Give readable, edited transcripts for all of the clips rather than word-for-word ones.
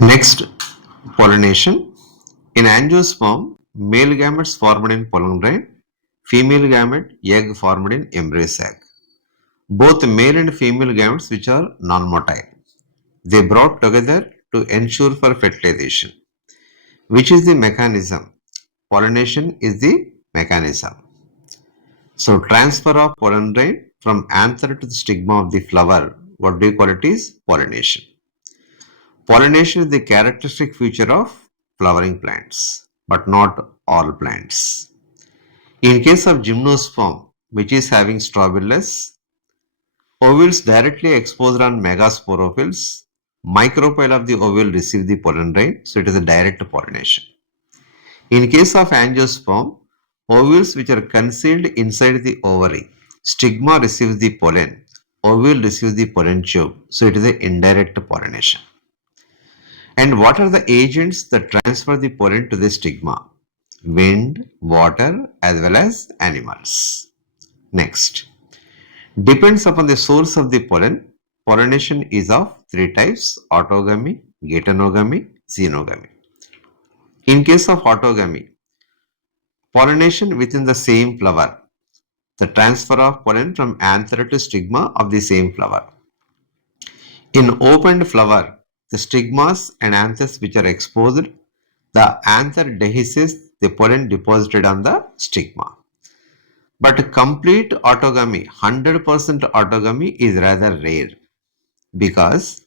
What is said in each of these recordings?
Next, pollination. In angiosperm, male gametes formed in pollen grain, female gamete egg formed in embryo sac. Both male and female gametes which are non-motile. They brought together to ensure for fertilization. Which is the mechanism? Pollination is the mechanism. So transfer of pollen grain from anther to the stigma of the flower, what do you call it is pollination. Pollination is the characteristic feature of flowering plants, but not all plants. In case of gymnosperm, which is having strobilus, ovules directly exposed on megasporophylls, micropyle of the ovule receive the pollen grain, so it is a direct pollination. In case of angiosperm, ovules which are concealed inside the ovary, stigma receives the pollen, ovule receives the pollen tube, so it is an indirect pollination. And what are the agents that transfer the pollen to the stigma? Wind, water, as well as animals. Next, depends upon the source of the pollen. Pollination is of three types: autogamy, geitonogamy, xenogamy. In case of autogamy, pollination within the same flower, the transfer of pollen from anther to stigma of the same flower. In opened flower, the stigmas and anthers which are exposed, the anther dehisces the pollen deposited on the stigma. But complete autogamy, 100% autogamy is rather rare because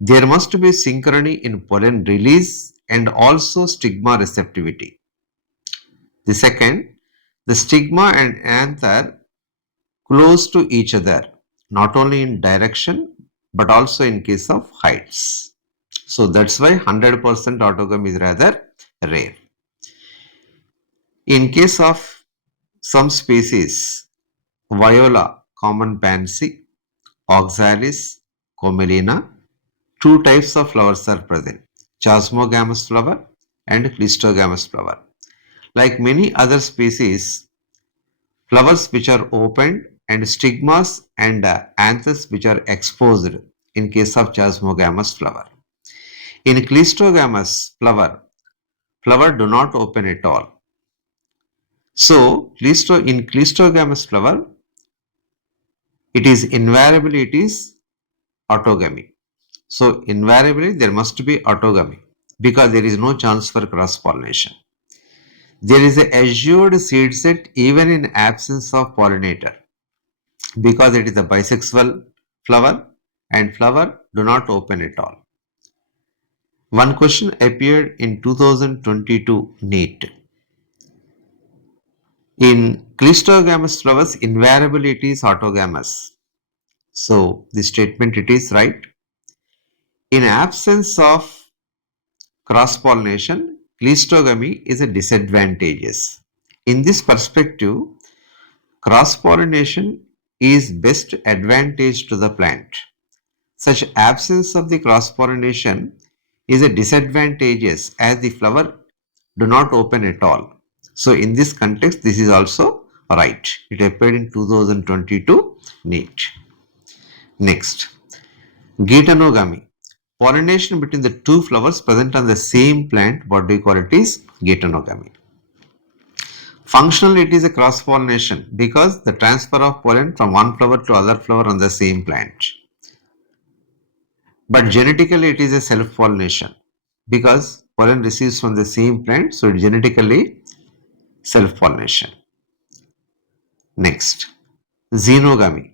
there must be synchrony in pollen release and also stigma receptivity. The second, the stigma and anther close to each other, not only in direction but also in case of heights. So that's why 100% autogamy is rather rare. In case of some species, viola, common pansy, oxalis, commelina, two types of flowers are present: chasmogamous flower and clistogamous flower. Like many other species, flowers which are opened and stigmas and anthers which are exposed in case of chasmogamous flower. In clistogamous flower, flower do not open at all. So, in clistogamous flower, it is autogamy. So, invariably there must be autogamy because there is no chance for cross pollination. There is a assured seed set even in absence of pollinator because it is a bisexual flower and flower do not open at all. One question appeared in 2022 NEET. In clistogamous flowers, invariably it is autogamous. So the statement it is right. In absence of cross-pollination, clistogamy is a disadvantageous. In this perspective, cross-pollination is best advantage to the plant. Such absence of the cross-pollination is a disadvantageous as the flower do not open at all. So in this context, this is also right. It appeared in 2022 NEET. Next, geitonogamy. Pollination between the two flowers present on the same plant, what do you call it is geitonogamy. Functionally, it is a cross-pollination because the transfer of pollen from one flower to other flower on the same plant. But genetically, it is a self-pollination because pollen receives from the same plant, so it genetically self-pollination. Next, xenogamy.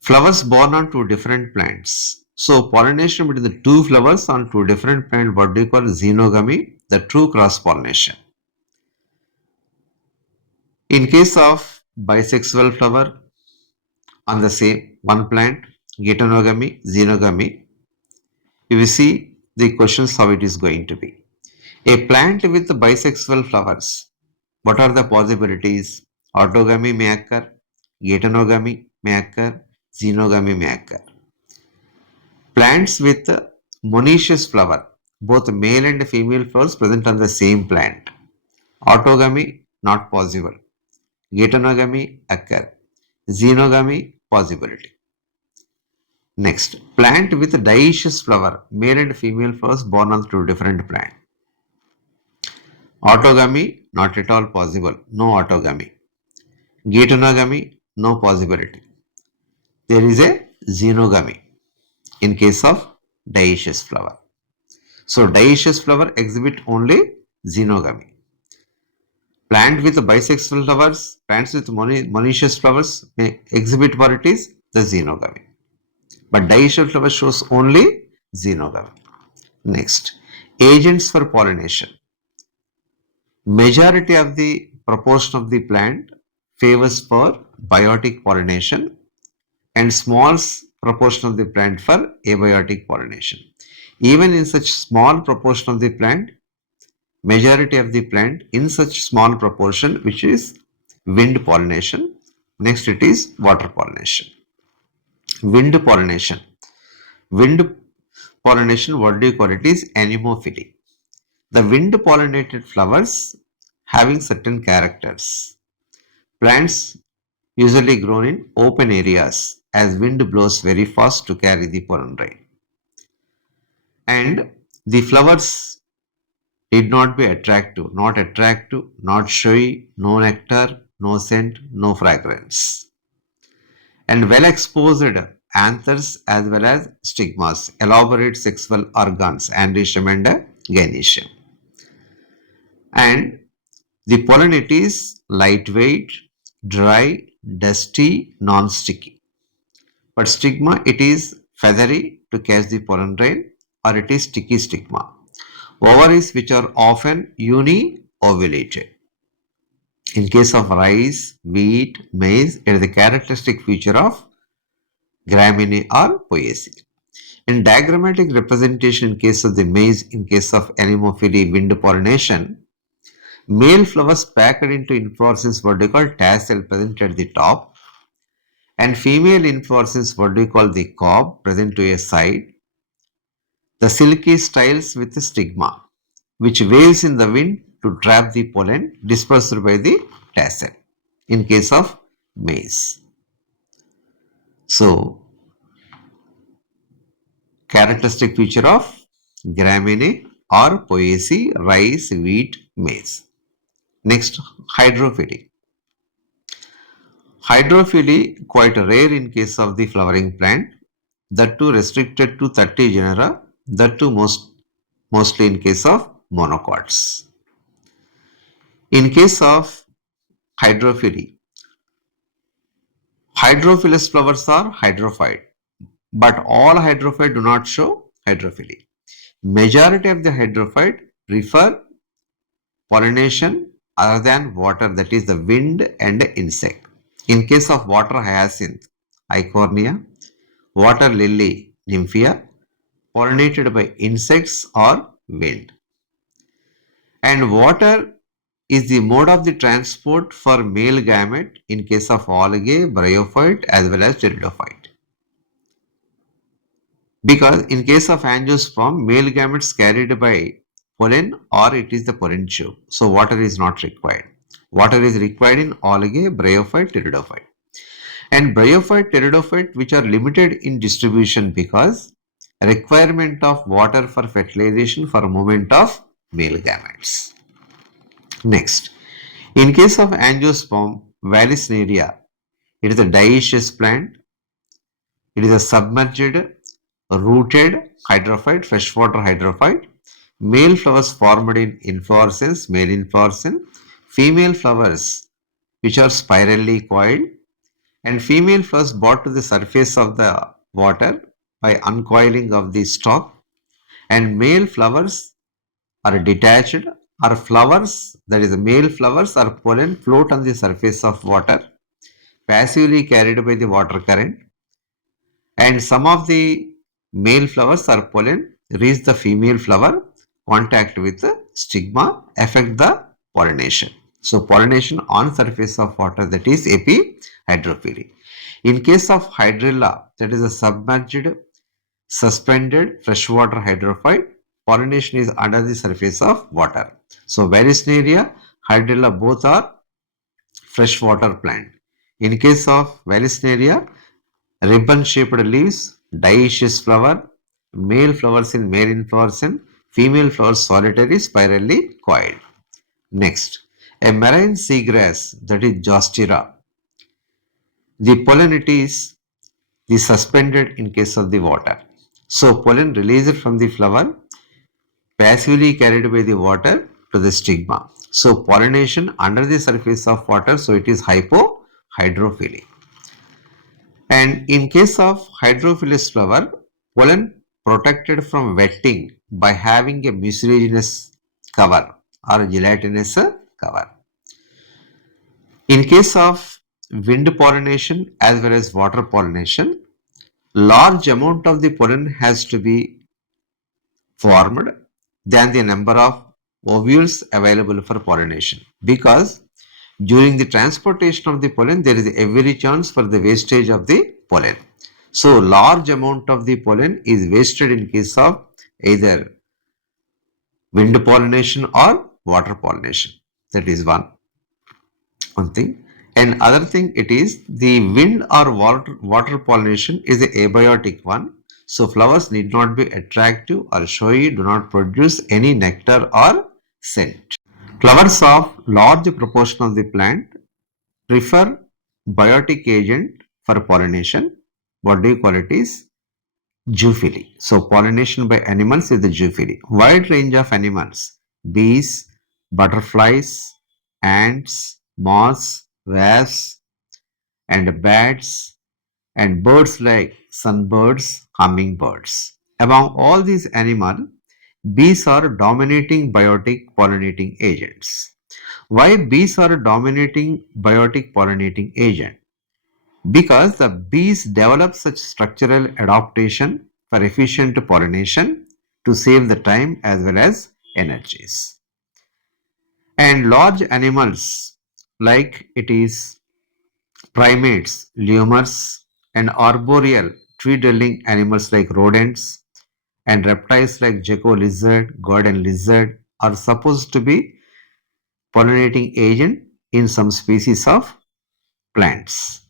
Flowers born on two different plants. So pollination between the two flowers on two different plants, what do you call xenogamy? The true cross-pollination. In case of bisexual flower on the same one plant, geitonogamy, xenogamy, you will see the questions how it is going to be. A plant with bisexual flowers, what are the possibilities? Autogamy may occur, geitonogamy may occur, xenogamy may occur. Plants with monoecious flower, both male and female flowers present on the same plant. Autogamy not possible. Geitonogamy occur. Xenogamy possibility. Next, plant with dioecious flower, male and female flowers born on two different plants. Autogamy, not at all possible, no autogamy. Geitonogamy, no possibility. There is a xenogamy in case of dioecious flower. So dioecious flower exhibit only xenogamy. Plant with bisexual flowers, plants with monoecious flowers may exhibit what it is, the xenogamy. But dioecious flower shows only xenogamy. Next, agents for pollination. Majority of the proportion of the plant favors for biotic pollination and small proportion of the plant for abiotic pollination. Even in such small proportion of the plant, majority of the plant in such small proportion, which is wind pollination. Next it is water pollination. Wind pollination. Wind pollination, what do you call it, is anemophily. The wind pollinated flowers having certain characters. Plants usually grown in open areas as wind blows very fast to carry the pollen rain. And the flowers need not be attractive, not showy, no nectar, no scent, no fragrance. And well exposed anthers as well as stigmas, elaborate sexual organs, androecium and gynoecium. And the pollen, it is lightweight, dry, dusty, non-sticky. But stigma, it is feathery to catch the pollen rain, or it is sticky stigma. Ovaries, which are often uni-ovulated. In case of rice, wheat, maize, it is the characteristic feature of graminae or poaceae. In diagrammatic representation, in case of the maize, in case of anemophily, wind pollination, male flowers packed into inflorescence, what we call tassel, present at the top, and female inflorescence, what we call the cob, present to a side. The silky styles with the stigma, which waves in the wind to trap the pollen dispersed by the tassel in case of maize. So, characteristic feature of graminae or poaceae, rice, wheat, maize. Next, hydrophily. Hydrophily quite rare in case of the flowering plant, that too restricted to 30 genera, that too mostly in case of monocots. In case of hydrophily, hydrophilous flowers are hydrophyte, but all hydrophyte do not show hydrophily. Majority of the hydrophyte prefer pollination other than water, that is the wind and insect. In case of water hyacinth, Eichhornia, water lily, Nymphia, pollinated by insects or wind. And water is the mode of the transport for male gamete in case of algae, bryophyte as well as pteridophyte. Because in case of angiosperm, male gametes carried by pollen or it is the pollen tube. So water is not required. Water is required in algae, bryophyte, pteridophyte. And bryophyte, pteridophyte, which are limited in distribution because requirement of water for fertilization for movement of male gametes. Next, in case of angiosperm, Vallisneria, it is a dioecious plant. It is a submerged, rooted hydrophyte, freshwater hydrophyte. Male flowers formed in inflorescence, male inflorescence. Female flowers which are spirally coiled, and female flowers brought to the surface of the water by uncoiling of the stalk, and male flowers are detached, or flowers, that is the male flowers or pollen float on the surface of water, passively carried by the water current, and some of the male flowers or pollen reach the female flower, contact with the stigma, affect the pollination. So pollination on surface of water, that is epihydrophily. In case of hydrilla, that is a submerged, suspended freshwater hydrophyte, pollination is under the surface of water. So Vallisneria, hydrilla both are freshwater plant. In case of Vallisneria, ribbon shaped leaves, dioecious flower, male flowers in male inflorescence, female flowers solitary, spirally coiled. Next, a marine seagrass, that is Jostera. The pollen it is the suspended in case of the water. So pollen released from the flower passively carried by the water to the stigma. So pollination under the surface of water, so it is hypohydrophilic. And in case of hydrophilous flower, pollen protected from wetting by having a mucilaginous cover or gelatinous cover. In case of wind pollination as well as water pollination, large amount of the pollen has to be formed than the number of ovules available for pollination, because during the transportation of the pollen there is every chance for the wastage of the pollen. So large amount of the pollen is wasted in case of either wind pollination or water pollination. That is one thing. And other thing, it is the wind or water pollination is a abiotic one. So flowers need not be attractive or showy, do not produce any nectar or scent. Flowers of large proportion of the plant prefer biotic agent for pollination. What do you call it is zoophily. So pollination by animals is the zoophily. Wide range of animals, bees, butterflies, ants, moths, wasps, and bats, and birds like sunbirds, hummingbirds. Among all these animals, bees are dominating biotic pollinating agents. Why bees are a dominating biotic pollinating agent? Because the bees develop such structural adaptation for efficient pollination to save the time as well as energies. And large animals like it is primates, lemurs, and arboreal tree-dwelling animals like rodents and reptiles like gecko lizard, garden lizard are supposed to be pollinating agent in some species of plants.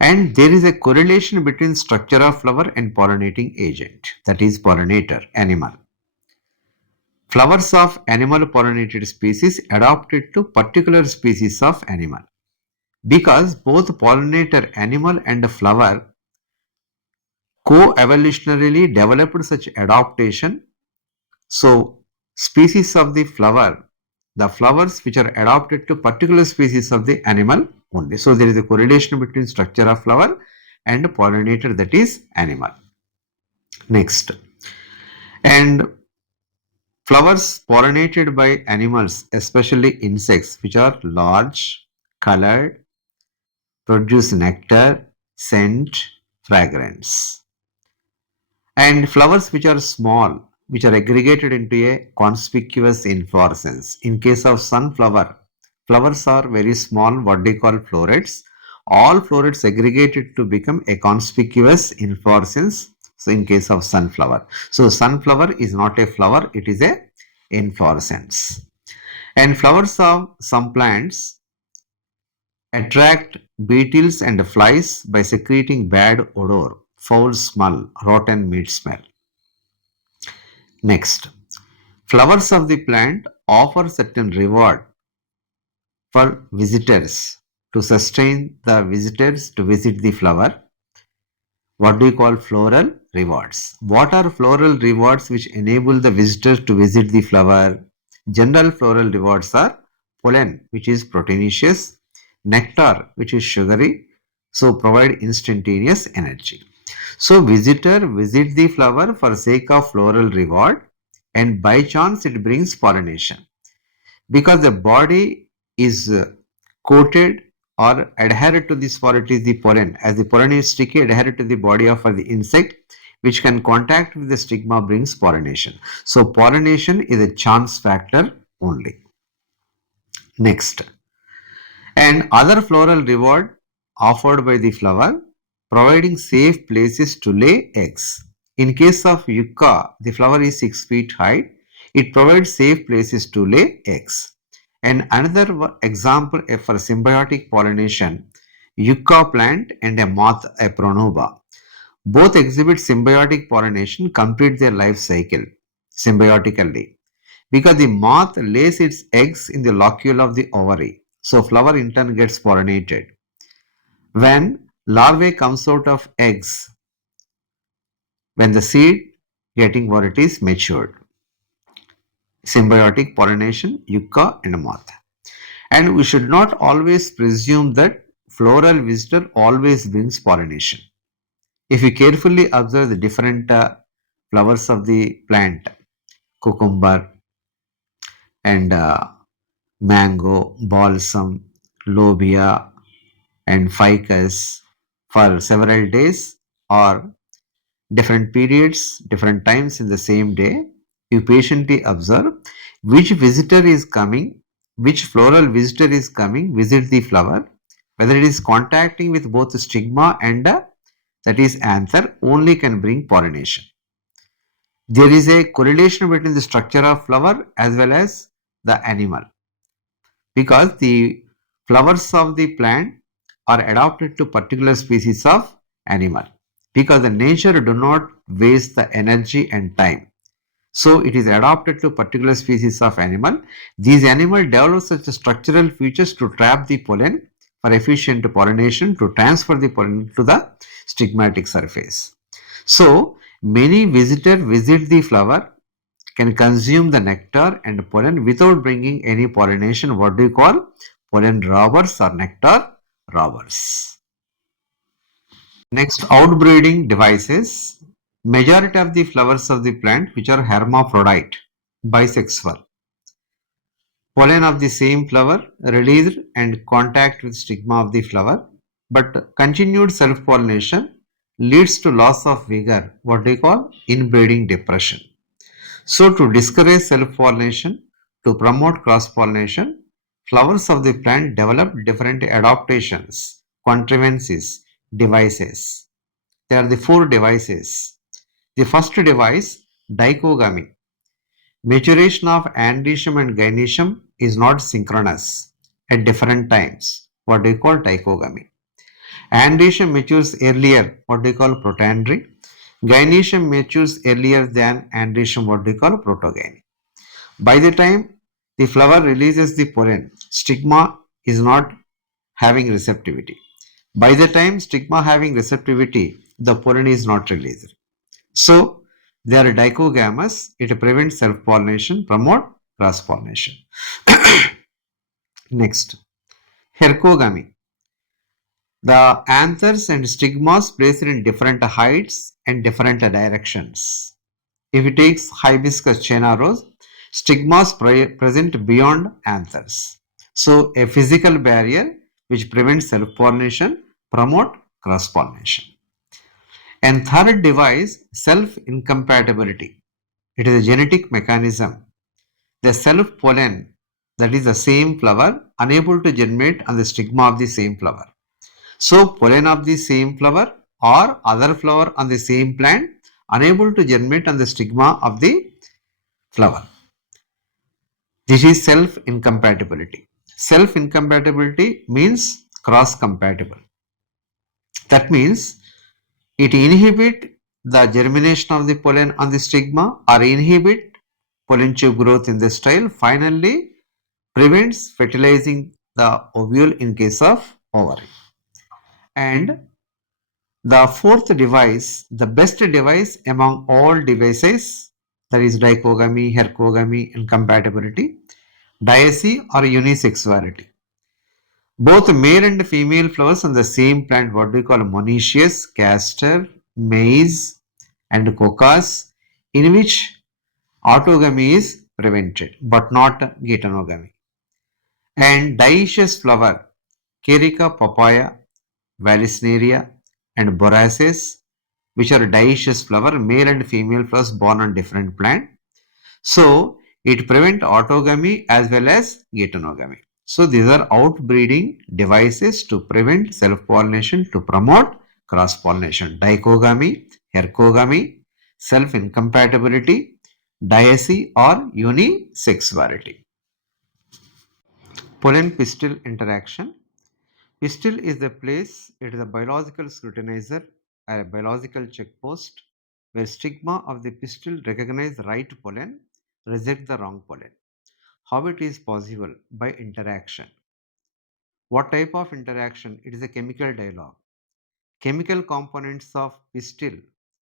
And there is a correlation between structure of flower and pollinating agent, that is pollinator, animal. Flowers of animal pollinated species adapted to particular species of animal. Because both pollinator animal and flower co-evolutionarily developed such adaptation. So species of the flowers which are adapted to particular species of the animal only. So there is a correlation between structure of flower and pollinator, that is animal. Next, and flowers pollinated by animals, especially insects which are large, colored, produce nectar, scent, fragrance. And flowers which are small, which are aggregated into a conspicuous inflorescence. In case of sunflower, flowers are very small, what they call florets. All florets aggregated to become a conspicuous inflorescence. So in case of sunflower. So sunflower is not a flower, it is a inflorescence. And flowers of some plants attract beetles and flies by secreting bad odor, foul smell, rotten meat smell. Next, flowers of the plant offer certain reward for visitors to sustain the visitors to visit the flower. What do you call floral rewards? What are floral rewards which enable the visitors to visit the flower? General floral rewards are pollen, which is proteinaceous, nectar, which is sugary, so provide instantaneous energy. So visitor visit the flower for sake of floral reward, and by chance it brings pollination, because the body is coated or adhered to this, for it is the pollen, as the pollen is sticky, adhered to the body of the insect, which can contact with the stigma, brings pollination. So pollination is a chance factor only. Next, and other floral reward offered by the flower, providing safe places to lay eggs. In case of yucca, the flower is 6 feet high. It provides safe places to lay eggs. And another example for symbiotic pollination, yucca plant and a moth, a pronuba. Both exhibit symbiotic pollination, complete their life cycle symbiotically because the moth lays its eggs in the locule of the ovary. So flower in turn gets pollinated. When larvae comes out of eggs, when the seed getting what it is matured. Symbiotic pollination, yucca and moth. And we should not always presume that floral visitor always brings pollination. If you carefully observe the different flowers of the plant, cucumber and mango, balsam, lobia, and ficus for several days or different periods, different times in the same day, you patiently observe which visitor is coming, which floral visitor is coming, visit the flower, whether it is contacting with both the stigma and that is anther, only can bring pollination. There is a correlation between the structure of flower as well as the animal because the flowers of the plant are adapted to particular species of animal because the nature do not waste the energy and time, so it is adapted to particular species of animal. These animals develop such structural features to trap the pollen for efficient pollination to transfer the pollen to the stigmatic surface. So many visitors visit the flower, can consume the nectar and pollen without bringing any pollination. What do you call? Pollen robbers or nectar robbers. Next, outbreeding devices. Majority of the flowers of the plant which are hermaphrodite, bisexual. Pollen of the same flower released and contact with stigma of the flower, but continued self-pollination leads to loss of vigor, what they call inbreeding depression. So, to discourage self-pollination, to promote cross-pollination, flowers of the plant develop different adaptations, contrivances, devices. There are the four devices. The first device, dichogamy. Maturation of androecium and gynoecium is not synchronous at different times, what we call dichogamy. Androecium matures earlier, what we call protandry. Gynoecium matures earlier than androecium, what we call protogyny. By the time the flower releases the pollen, stigma is not having receptivity. By the time stigma having receptivity, the pollen is not released. So they are dichogamous. It prevents self-pollination, promote cross-pollination. Next, hercogamy. The anthers and stigmas placed in different heights and different directions. If it takes hibiscus china rose, stigmas present beyond anthers. So a physical barrier which prevents self-pollination, promote cross-pollination. And third device, self-incompatibility. It is a genetic mechanism. The self-pollen, that is the same flower, unable to germinate on the stigma of the same flower. So pollen of the same flower or other flower on the same plant unable to germinate on the stigma of the flower. This is self-incompatibility. Self-incompatibility means cross-compatible. That means it inhibit the germination of the pollen on the stigma or inhibit pollen tube growth in the style. Finally, prevents fertilizing the ovule in case of ovary. And the fourth device, the best device among all devices, that is dichogamy, hercogamy, and compatibility, diacy or unisexuality. Both male and female flowers on the same plant, what we call monoecious, castor, maize, and cocos, in which autogamy is prevented, but not geitonogamy. And dioecious flower, Carica papaya, Vallisneria, and Boraces, which are dioecious flower, male and female flowers born on different plant. So it prevents autogamy as well as geitonogamy. So these are outbreeding devices to prevent self-pollination, to promote cross-pollination. Dichogamy, hercogamy, self-incompatibility, diacy or unisexuality. Pollen-pistil interaction. Pistil is the place, it is a biological scrutinizer are a biological checkpost where stigma of the pistil recognize the right pollen, reject the wrong pollen. How it is possible? By interaction. What type of interaction? It is a chemical dialogue. Chemical components of pistil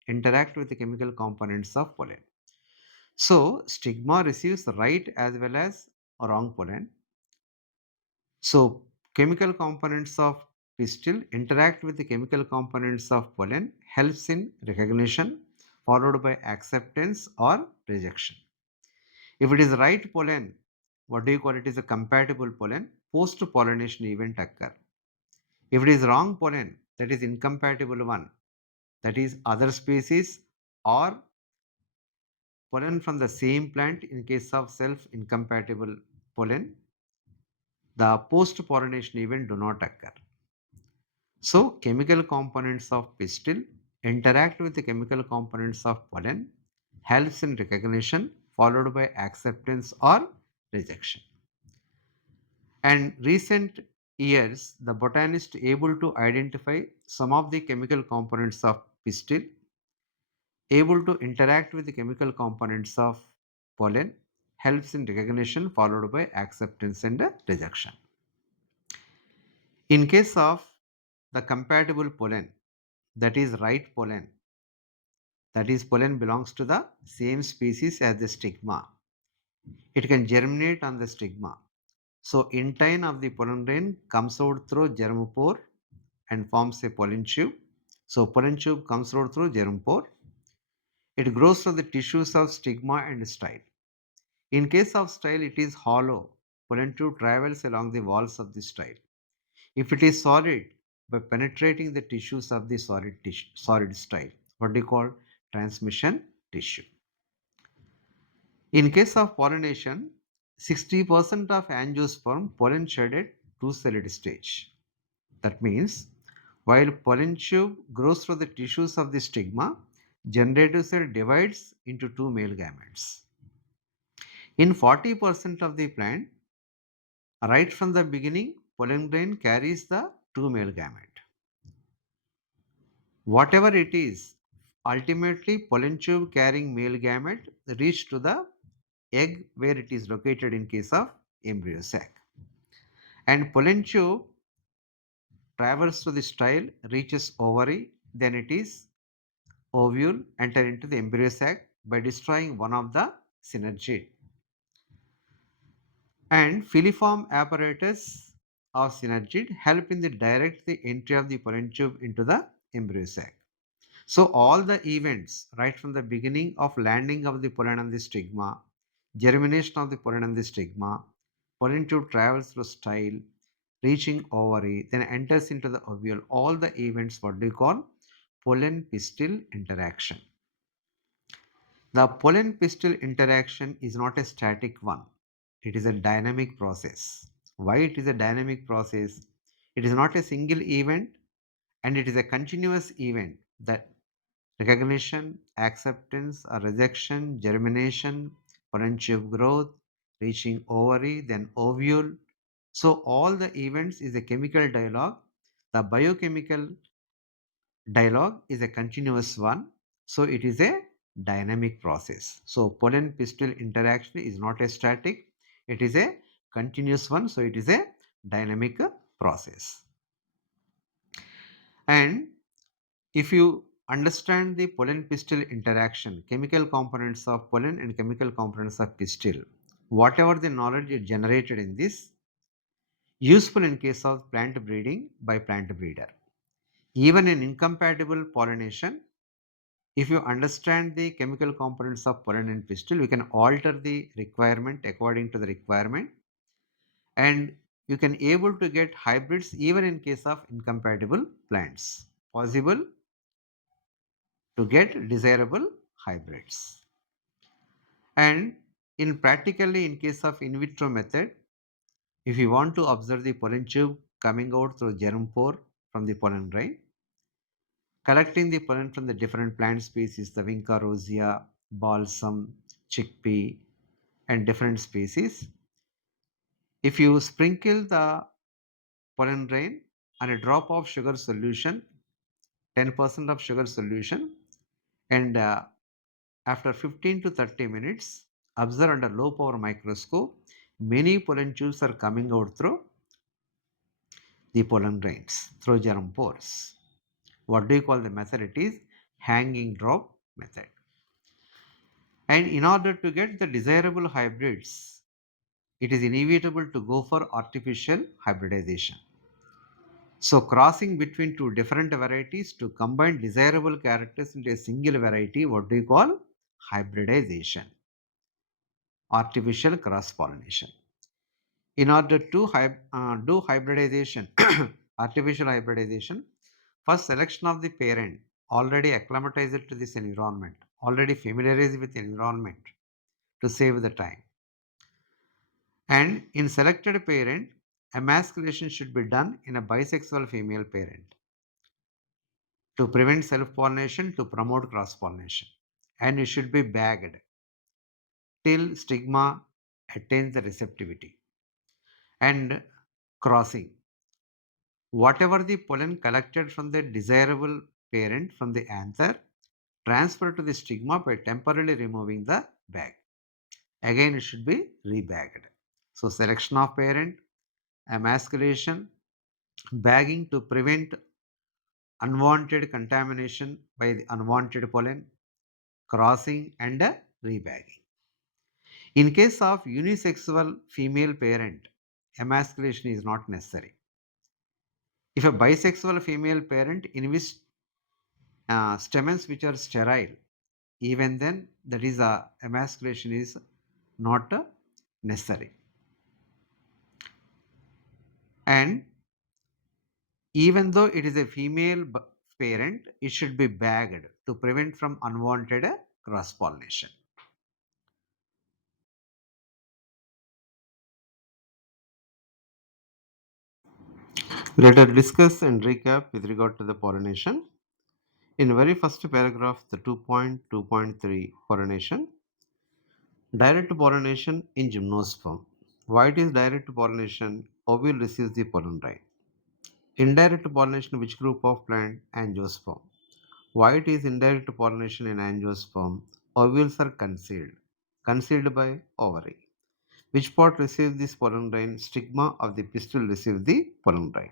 interact with the chemical components of pollen. So, stigma receives right as well as wrong pollen. So, chemical components of pistil interact with the chemical components of pollen, helps in recognition, followed by acceptance or rejection. If it is right pollen, what do you call it? Is a compatible pollen, post pollination event occur. If it is wrong pollen, that is incompatible one, that is other species or pollen from the same plant. In case of self incompatible pollen, the post pollination event do not occur. So chemical components of pistil interact with the chemical components of pollen, helps in recognition, followed by acceptance or rejection. And recent years, the botanist able to identify some of the chemical components of pistil, able to interact with the chemical components of pollen, helps in recognition, followed by acceptance and rejection. In case of the compatible pollen, that is right pollen, that is pollen belongs to the same species as the stigma. It can germinate on the stigma. So intine of the pollen grain comes out through germpore and forms a pollen tube. So pollen tube comes out through germpore. It grows from the tissues of stigma and style. In case of style, it is hollow. Pollen tube travels along the walls of the style. If it is solid, by penetrating the tissues of the solid style, what do you call transmission tissue. In case of pollination, 60% of angiosperm pollen shed at two-celled stage. That means while pollen tube grows through the tissues of the stigma, generative cell divides into two male gametes. In 40% of the plant, right from the beginning, pollen grain carries the two male gamete. Whatever it is, ultimately pollen tube carrying male gamete reach to the egg where it is located in case of embryo sac. And pollen tube travels to the style, reaches ovary, then it is ovule enter into the embryo sac by destroying one of the synergid. And filiform apparatus of synergid help in the direct the entry of the pollen tube into the embryo sac. So all the events right from the beginning of landing of the pollen on the stigma, germination of the pollen on the stigma, pollen tube travels through style, reaching ovary, then enters into the ovule. All the events what do you call pollen pistil interaction. The pollen pistil interaction is not a static one. It is a dynamic process. Why it is a dynamic process? It is not a single event and it is a continuous event that recognition, acceptance or rejection, germination, pollen tube growth, reaching ovary, then ovule. So all the events is a chemical dialogue. The biochemical dialogue is a continuous one. So it is a dynamic process. So pollen pistil interaction is not a static. It is a continuous one. So it is a dynamic process. And if you understand the pollen pistil interaction, chemical components of pollen and chemical components of pistil, whatever the knowledge you generated in this, useful in case of plant breeding by plant breeder. Even in incompatible pollination, if you understand the chemical components of pollen and pistil, we can alter the requirement according to the requirement and you can able to get hybrids even in case of incompatible plants. Possible to get desirable hybrids. And in practically in case of in vitro method, if you want to observe the pollen tube coming out through germ pore from the pollen grain, collecting the pollen from the different plant species, the Vinca rosea, balsam, chickpea, and different species. If you sprinkle the pollen grain on a drop of sugar solution 10% of sugar solution, and after 15 to 30 minutes, observe under low power microscope, many pollen tubes are coming out through the pollen grains, through germ pores. What do you call the method? It is hanging drop method. And in order to get the desirable hybrids, it is inevitable to go for artificial hybridization. So crossing between two different varieties to combine desirable characters into a single variety, what do you call? Hybridization, artificial cross pollination. In order to do hybridization, artificial hybridization, first selection of the parent already acclimatized to this environment, already familiarized with the environment to save the time. And in selected parent, emasculation should be done in a bisexual female parent to prevent self-pollination, to promote cross-pollination. And it should be bagged till stigma attains the receptivity. And crossing. Whatever the pollen collected from the desirable parent from the anther, transfer to the stigma by temporarily removing the bag. Again, it should be rebagged. So, selection of parent, emasculation, bagging to prevent unwanted contamination by the unwanted pollen, crossing, and rebagging. In case of unisexual female parent, emasculation is not necessary. If a bisexual female parent in which stamens which are sterile, even then that is a emasculation is not necessary. And even though it is a female parent, it should be bagged to prevent from unwanted cross pollination. Let us discuss and recap with regard to the pollination. In the very first paragraph, the 2.2.3 pollination, direct pollination in gymnosperm. Why it is direct pollination? Ovule receives the pollen right. Indirect pollination, which group of plant? Angiosperm. Why it is indirect pollination in angiosperm? Ovules are concealed by ovary. Which part receives this pollen grain? Stigma of the pistil receives the pollen grain.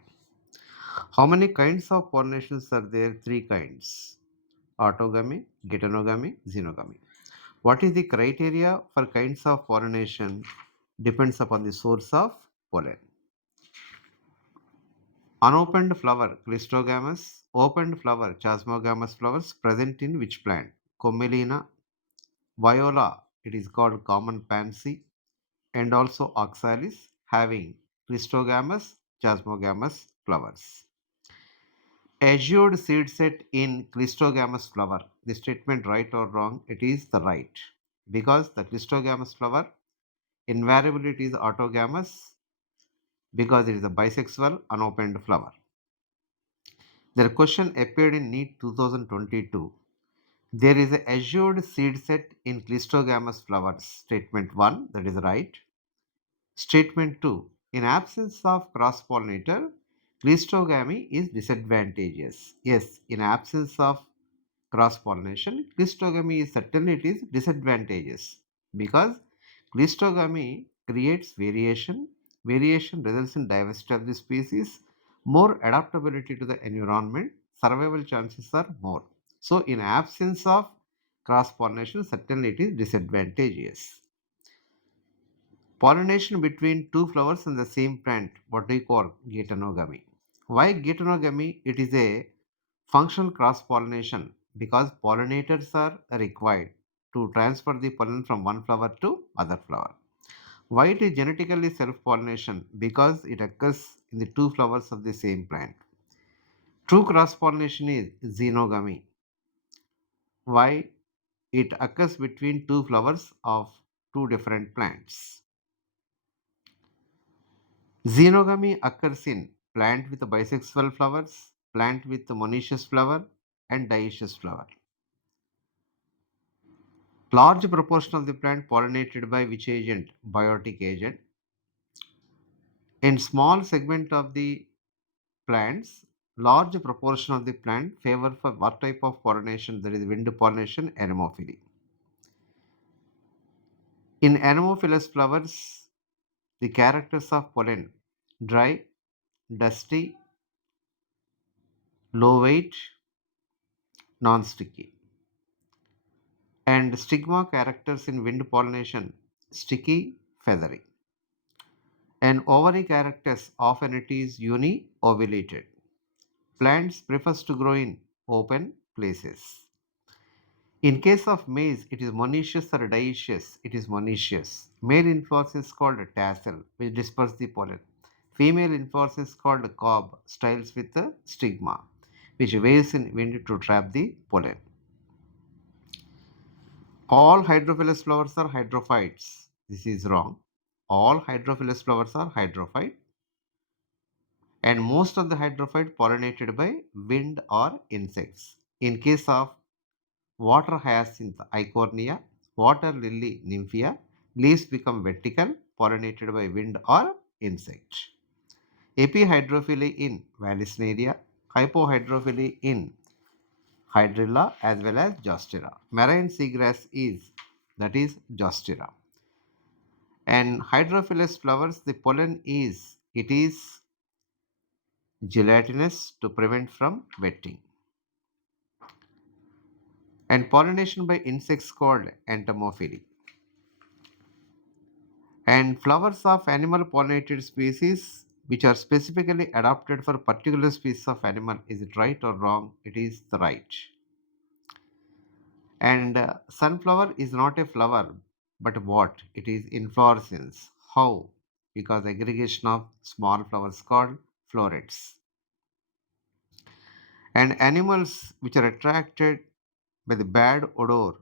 How many kinds of pollinations are there? Three kinds: autogamy, geitonogamy, xenogamy. What is the criteria for kinds of pollination? Depends upon the source of pollen. Unopened flower, clistogamous. Opened flower, chasmogamous flowers present in which plant? Commelina, viola, it is called common pansy, and also oxalis, having clistogamous, chasmogamous flowers. Azure seed set in clistogamous flower. The statement right or wrong? It is the right. Because the clistogamous flower, invariably it is autogamous, because it is a bisexual unopened flower. Their question appeared in NEET 2022. There is a assured seed set in clistogamous flowers. Statement 1, that is right. Statement 2, in absence of cross-pollinator, clistogamy is disadvantageous. Yes, in absence of cross-pollination, clistogamy is certainly it is disadvantageous, because clistogamy creates variation. Variation results in diversity of the species, more adaptability to the environment, survival chances are more. So, in absence of cross-pollination, certainly it is disadvantageous. Pollination between two flowers in the same plant, what do you call? Geitonogamy. Why geitonogamy? It is a functional cross pollination, because pollinators are required to transfer the pollen from one flower to other flower. Why it is genetically self pollination? Because it occurs in the two flowers of the same plant. True cross pollination is xenogamy. Why? It occurs between two flowers of two different plants. Xenogamy occurs in plant with bisexual flowers, plant with monoecious flower, and dioecious flower. Large proportion of the plant pollinated by which agent? Biotic agent. In small segment of the plants, Large proportion of the plant favor for what type of pollination? There is wind pollination, anemophily. In anemophilous flowers, the characters of pollen: dry, dusty, low weight, non-sticky. And stigma characters in wind pollination: sticky, feathery. And ovary characters: often it is uni-ovulated. Plants prefers to grow in open places. In case of maize, it is monoecious or dioecious. It is monoecious. Male inflorescence is called a tassel, which disperses the pollen. Female inflorescence is called a cob, styles with a stigma, which waves in wind to trap the pollen. All hydrophilous flowers are hydrophytes. This is wrong. All hydrophilous flowers are hydrophyte, and most of the hydrophyte pollinated by wind or insects. In case of water hyacinth Eichhornia, water lily nymphea, leaves become vertical, pollinated by wind or insect. Epihydrophily in Vallisneria, hypohydrophily in Hydrilla as well as Jostera. Marine seagrass is, that is Jostera. And hydrophilous flowers, the pollen is, it is gelatinous to prevent from wetting. And pollination by insects called entomophily. And flowers of animal pollinated species which are specifically adapted for particular species of animal. Is it right or wrong? It is the right. And sunflower is not a flower, but what? It is inflorescence. How? Because aggregation of small flowers called florets. And animals which are attracted by the bad odor,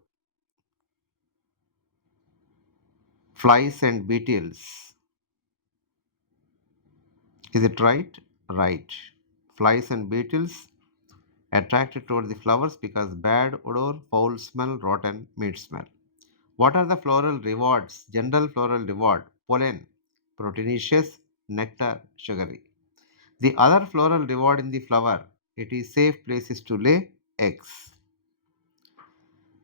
flies and beetles. Is it right? Right. Flies and beetles attracted toward the flowers because bad odor, foul smell, rotten meat smell. What are the floral rewards? General floral reward: pollen, proteinaceous, nectar, sugary. The other floral reward in the flower: it is safe places to lay eggs.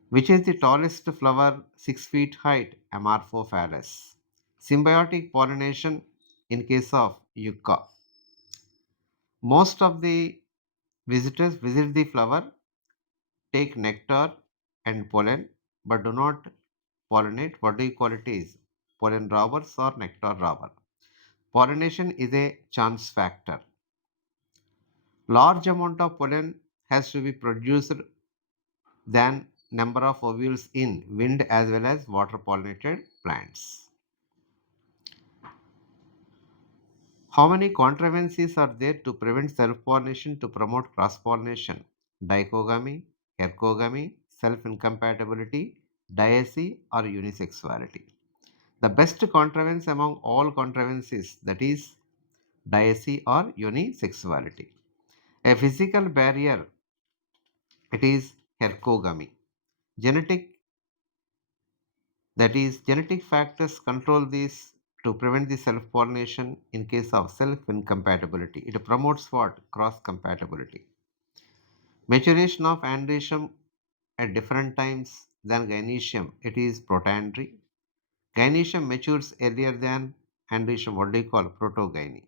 Which is the tallest flower 6 feet height? Amorphophallus. Symbiotic pollination in case of yucca. Most of the visitors visit the flower, take nectar and pollen, but do not pollinate. What do you call it is? Pollen robbers or nectar robber. Pollination is a chance factor. Large amount of pollen has to be produced than number of ovules in wind as well as water pollinated plants. How many contrivances are there to prevent self-pollination to promote cross-pollination? Dichogamy, ergogamy, self-incompatibility, diacy, or unisexuality. The best contrivance among all contrivances, that is diacy or unisexuality. A physical barrier, it is ergogamy. Genetic, that is genetic factors control this to prevent the self-pollination in case of self-incompatibility. It promotes what? Cross-compatibility. Maturation of androecium at different times than gynoecium, it is protandry. Gynoecium matures earlier than androecium, what do you call? Protogyny.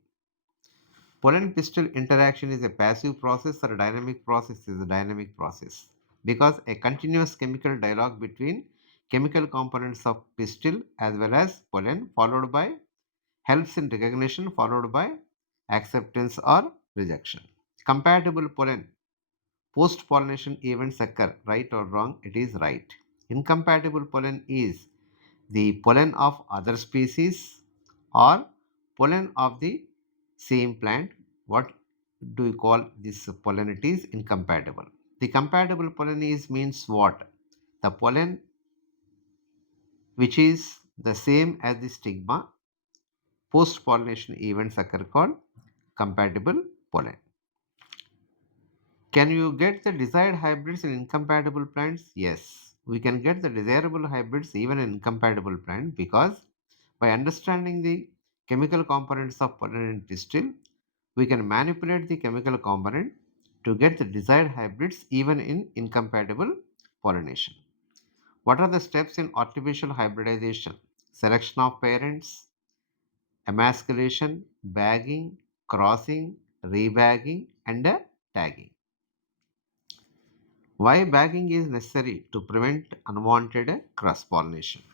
Pollen pistil interaction is a passive process or a dynamic process? Is a dynamic process because a continuous chemical dialogue between chemical components of pistil as well as pollen followed by helps in recognition followed by acceptance or rejection. Compatible pollen post pollination events occur, right or wrong? It is right. Incompatible pollen is the pollen of other species or pollen of the same plant. What do you call this pollen? It is incompatible. The compatible pollen is means what? The pollen which is the same as the stigma. Post pollination events occur called compatible pollen. Can you get the desired hybrids in incompatible plants? Yes, we can get the desirable hybrids even in incompatible plant because by understanding the chemical components of pollen and pistil, We can manipulate the chemical component to get the desired hybrids even in incompatible pollination. What are the steps in artificial hybridization? Selection of parents, emasculation, bagging, crossing, rebagging, and tagging. Why bagging is necessary to prevent unwanted cross pollination?